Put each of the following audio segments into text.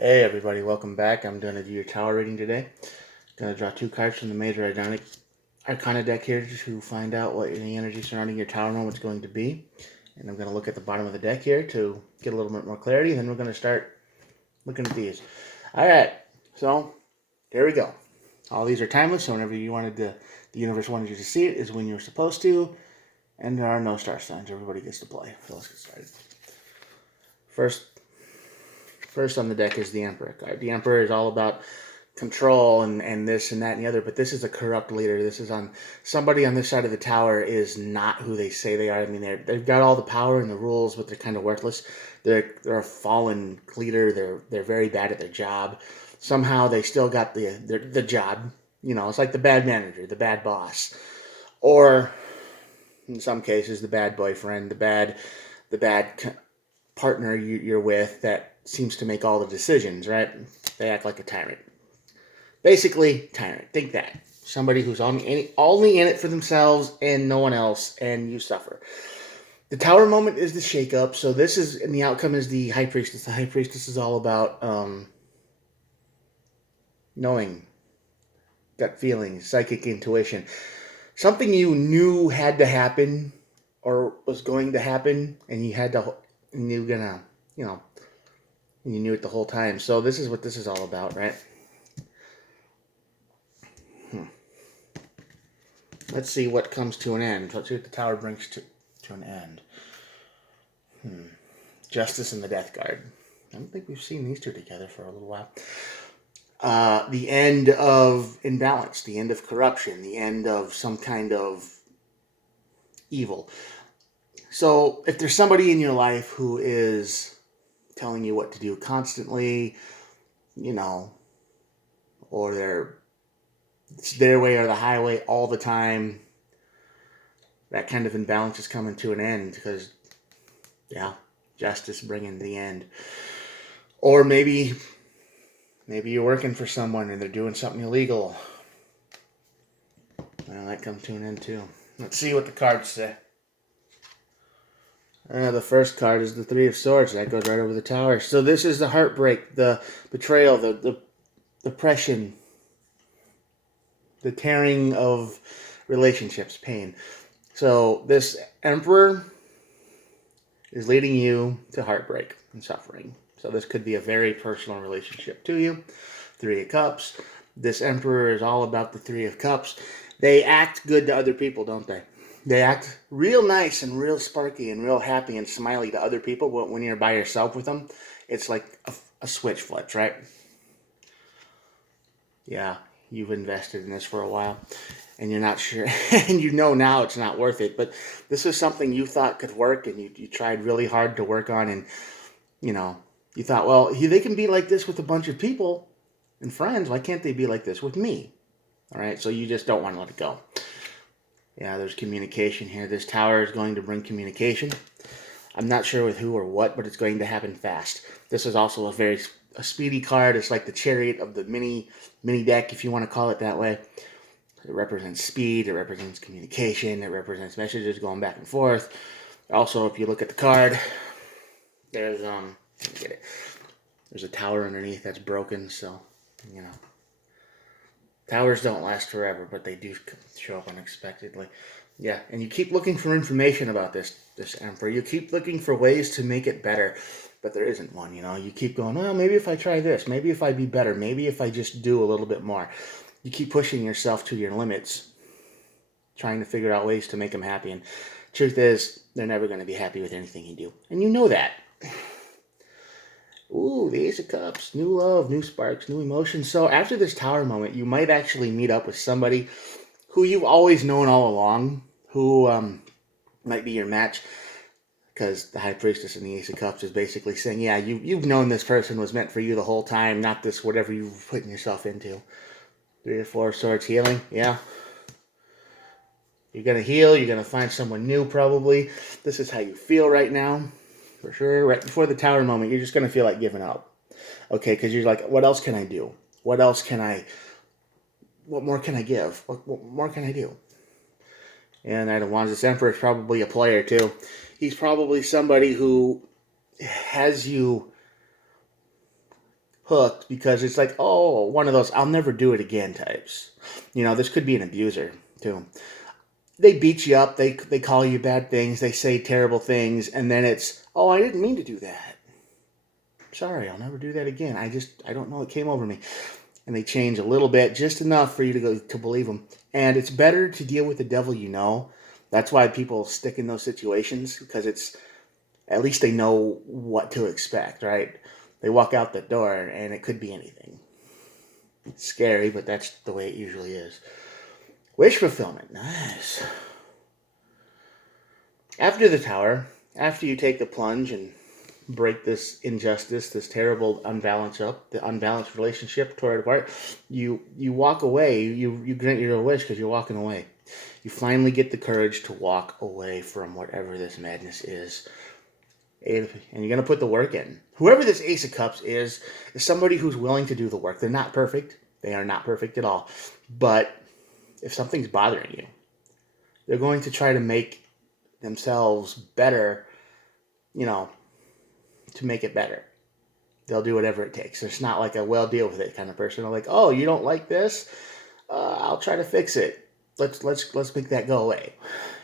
Hey everybody, welcome back. I'm going to do your tower reading today. Going to draw two cards from the Major Arcana deck here to find out what the energy surrounding your tower moment is going to be. And I'm going to look at the bottom of the deck here to get a little bit more clarity. And then we're going to start looking at these. Alright, so there we go. All these are timeless, so whenever the universe wanted you to see it is when you're supposed to. And there are no star signs. Everybody gets to play. So let's get started. First on the deck is the Emperor card. The Emperor is all about control and this and that and the other, but this is a corrupt leader. This is on somebody on this side of the tower is not who they say they are. I mean, they've got all the power and the rules, but they're kind of worthless. They're a fallen leader. They're very bad at their job. Somehow they still got the job. You know, it's like the bad manager, the bad boss, or in some cases the bad boyfriend, the bad partner you're with that seems to make all the decisions, right? They act like a tyrant. Basically, tyrant. Think that. Somebody who's only in it for themselves and no one else, and you suffer. The tower moment is the shakeup, so this is, and the outcome is the High Priestess. The High Priestess is all about knowing, gut feelings, psychic intuition. Something you knew had to happen or was going to happen, and you were gonna, you know, and you knew it the whole time. So this is what this is all about, right? Let's see what comes to an end. Let's see what the tower brings to an end. Justice and the Death Guard. I don't think we've seen these two together for a little while. The end of imbalance, the end of corruption, the end of some kind of evil. So if there's somebody in your life who is telling you what to do constantly, you know, or it's their way or the highway all the time, that kind of imbalance is coming to an end because, yeah, justice bringing the end. Or maybe you're working for someone and they're doing something illegal. Well, that comes to an end too. Let's see what the cards say. The first card is the Three of Swords. That goes right over the tower. So this is the heartbreak, the betrayal, the depression, the tearing of relationships, pain. So this Emperor is leading you to heartbreak and suffering. So this could be a very personal relationship to you. Three of Cups. This Emperor is all about the Three of Cups. They act good to other people, don't they? They act real nice and real sparky and real happy and smiley to other people, but when you're by yourself with them, it's like a switch flips, right? Yeah, you've invested in this for a while and you're not sure, and you know now it's not worth it, but this is something you thought could work and you tried really hard to work on, and you know, you thought, well, they can be like this with a bunch of people and friends. Why can't they be like this with me? All right, so you just don't want to let it go. Yeah, there's communication here. This tower is going to bring communication. I'm not sure with who or what, but it's going to happen fast. This is also a speedy card. It's like the Chariot of the mini deck, if you want to call it that way. It represents speed. It represents communication. It represents messages going back and forth. Also, if you look at the card, there's let me get it. There's a tower underneath that's broken, so you know. Towers don't last forever, but they do show up unexpectedly. Yeah, and you keep looking for information about this Emperor. You keep looking for ways to make it better, but there isn't one, you know. You keep going, well, maybe if I try this, maybe if I be better, maybe if I just do a little bit more. You keep pushing yourself to your limits, trying to figure out ways to make them happy. And truth is, they're never going to be happy with anything you do. And you know that. Ooh, the Ace of Cups. New love, new sparks, new emotions. So after this tower moment, you might actually meet up with somebody who you've always known all along, who might be your match, because the High Priestess and the Ace of Cups is basically saying, yeah, you've known this person was meant for you the whole time, not this whatever you've putting yourself into. Three or Four Swords healing, yeah. You're going to heal, you're going to find someone new probably. This is how you feel right now, for sure. Right before the tower moment, you're just going to feel like giving up. Okay, because you're like, what else can I do? What more can I give? What more can I do? And Knight of Wands, this Emperor is probably a player too. He's probably somebody who has you hooked because it's like, oh, one of those I'll never do it again types. This could be an abuser too. They beat you up, they call you bad things, they say terrible things, and then it's, oh, I didn't mean to do that. Sorry, I'll never do that again. I don't know, it came over me. And they change a little bit, just enough for you to believe them. And it's better to deal with the devil you know. That's why people stick in those situations, because it's, at least they know what to expect, right? They walk out the door and it could be anything. It's scary, but that's the way it usually is. Wish fulfillment, nice. After the tower, after you take the plunge and break this injustice, this terrible the unbalanced relationship, tore it apart, you walk away. You grant your wish because you're walking away. You finally get the courage to walk away from whatever this madness is. And you're going to put the work in. Whoever this Ace of Cups is somebody who's willing to do the work. They're not perfect. They are not perfect at all. But if something's bothering you, they're going to try to make themselves better, to make it better. They'll do whatever it takes. It's not like a well, deal with it kind of person. They're like, oh, you don't like this? I'll try to fix it. Let's make that go away.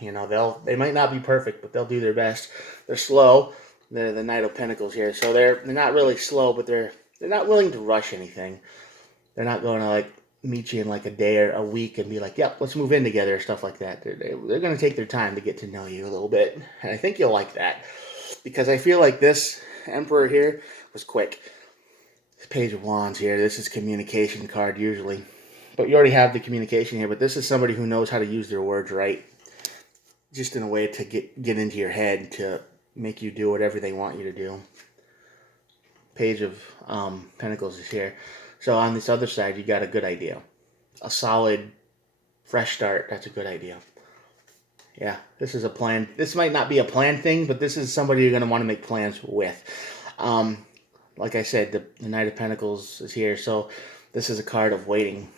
They might not be perfect, but they'll do their best. They're slow. They're the Knight of Pentacles here, so they're not really slow, but they're not willing to rush anything. They're not going to like meet you in like a day or a week and be like, yep, let's move in together or stuff like that. They're going to take their time to get to know you a little bit, and I think you'll like that because I feel like this Emperor here was quick. This Page of Wands here, this is communication card usually, but you already have the communication here. But this is somebody who knows how to use their words right, just in a way to get into your head to make you do whatever they want you to do. Page of Pentacles is here. So on this other side, you got a good idea. A solid, fresh start. That's a good idea. Yeah, this is a plan. This might not be a planned thing, but this is somebody you're going to want to make plans with. Like I said, the Knight of Pentacles is here. So this is a card of waiting.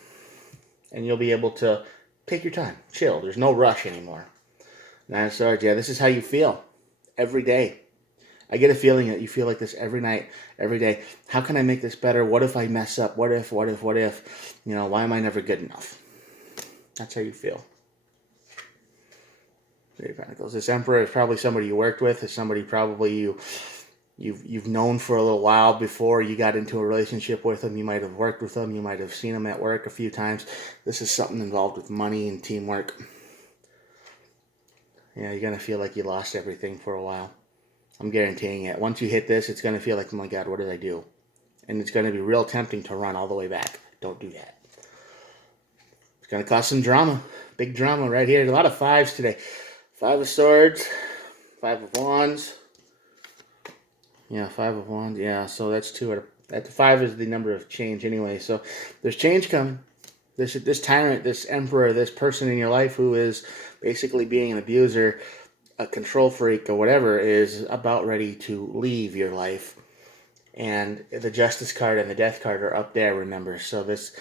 And you'll be able to take your time. Chill. There's no rush anymore. Nine of Swords, yeah, this is how you feel every day. I get a feeling that you feel like this every night, every day. How can I make this better? What if I mess up? What if? Why am I never good enough? That's how you feel. Three of Pentacles. This Emperor is probably somebody you worked with. It's somebody probably you've known for a little while before you got into a relationship with them. You might have worked with them. You might have seen them at work a few times. This is something involved with money and teamwork. Yeah, you're going to feel like you lost everything for a while. I'm guaranteeing it. Once you hit this, it's going to feel like, oh my God, what did I do? And it's going to be real tempting to run all the way back. Don't do that. It's going to cause some drama. Big drama right here. A lot of fives today. Five of Swords. Five of Wands. Yeah, Five of Wands. Yeah, so that's two. That five is the number of change anyway. So there's change coming. This tyrant, this Emperor, this person in your life who is basically being an abuser, a control freak or whatever, is about ready to leave your life. And the Justice card and the Death card are up there, remember. So this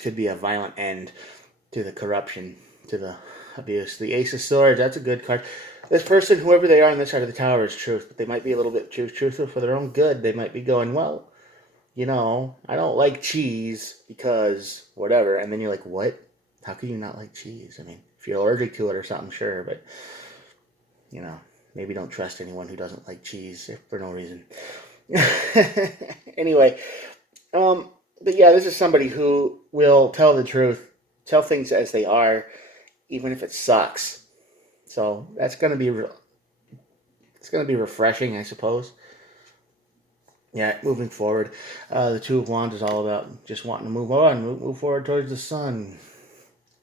could be a violent end to the corruption, to the abuse. The Ace of Swords, that's a good card. This person, whoever they are on this side of the tower, is truth, but they might be a little bit truthful for their own good. They might be going, well, I don't like cheese because whatever. And then you're like, what? How can you not like cheese? I mean, if you're allergic to it or something, sure, but maybe don't trust anyone who doesn't like cheese for no reason. Anyway, but yeah, this is somebody who will tell the truth, tell things as they are, even if it sucks. So that's going to be it's going to be refreshing, I suppose. Yeah, moving forward, the Two of Wands is all about just wanting to move on, move forward towards the sun,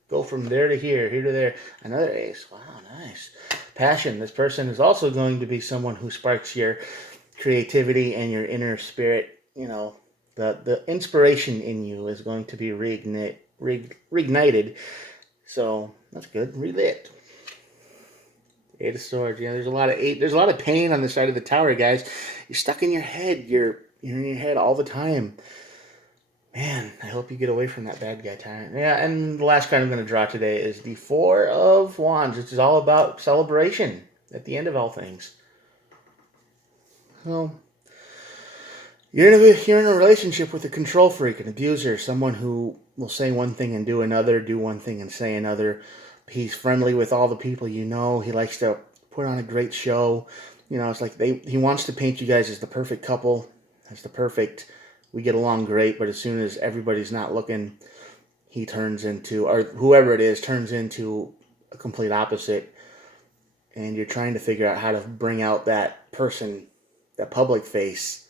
go from there to here to there. Another ace. Wow, nice. Passion. This person is also going to be someone who sparks your creativity and your inner spirit. The inspiration in you is going to be reignited. So that's good. Relit. Eight of Swords. Yeah, there's a lot of pain on the side of the tower, guys. You're stuck in your head. You're in your head all the time. Man, I hope you get away from that bad guy tyrant. Yeah, and the last card I'm going to draw today is the Four of Wands, which is all about celebration at the end of all things. Well, you're in a relationship with a control freak, an abuser, someone who will say one thing and do another, do one thing and say another. He's friendly with all the people you know. He likes to put on a great show. You know, it's like he wants to paint you guys as the perfect couple, as the perfect. We get along great, but as soon as everybody's not looking, he turns into, or whoever it is turns into a complete opposite. And you're trying to figure out how to bring out that person, that public face,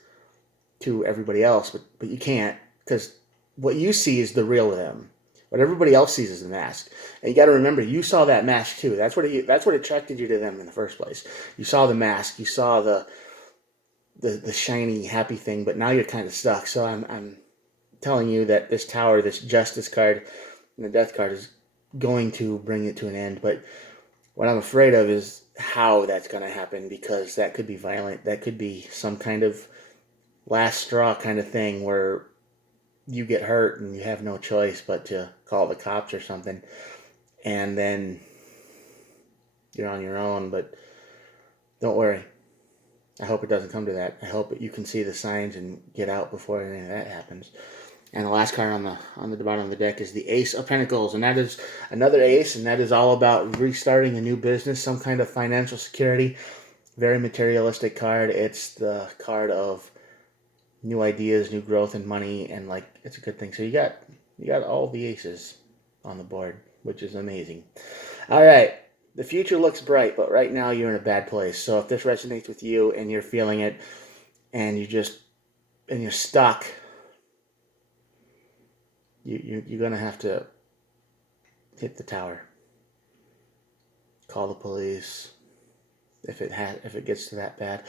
to everybody else, but you can't, because what you see is the real them. What everybody else sees is the mask. And you got to remember, you saw that mask too. That's what attracted you to them in the first place. You saw the mask. You saw the shiny happy thing. But now you're kind of stuck. So I'm telling you that this tower, this justice card, and the death card is going to bring it to an end. But what I'm afraid of is how that's going to happen, because that could be violent. That could be some kind of last straw kind of thing where you get hurt and you have no choice but to call the cops or something, and then you're on your own. But don't worry, I hope it doesn't come to that. I hope that you can see the signs and get out before any of that happens. And the last card on the bottom of the deck is the Ace of Pentacles, and that is another ace, and that is all about restarting a new business, some kind of financial security. Very materialistic card. It's the card of new ideas, new growth, and money, and like, it's a good thing. So you got all the aces on the board, which is amazing. All right, the future looks bright, but right now you're in a bad place. So if this resonates with you and you're feeling it, and you're stuck, you're gonna have to hit the tower, call the police if it gets to that bad.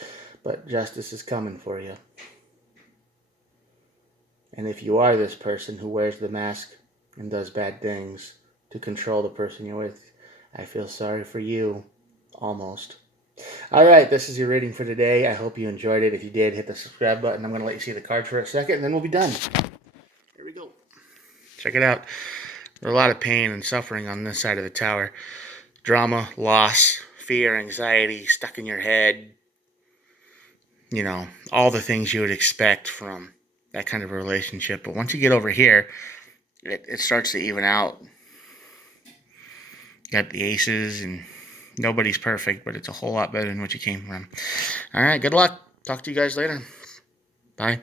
But justice is coming for you. And if you are this person who wears the mask and does bad things to control the person you're with, I feel sorry for you. Almost. All right, this is your reading for today. I hope you enjoyed it. If you did, hit the subscribe button. I'm going to let you see the cards for a second, and then we'll be done. Here we go. Check it out. There's a lot of pain and suffering on this side of the tower. Drama, loss, fear, anxiety, stuck in your head. You know, all the things you would expect from that kind of a relationship. But once you get over here, it starts to even out. Got the aces, and nobody's perfect, but it's a whole lot better than what you came from. All right, good luck. Talk to you guys later. Bye.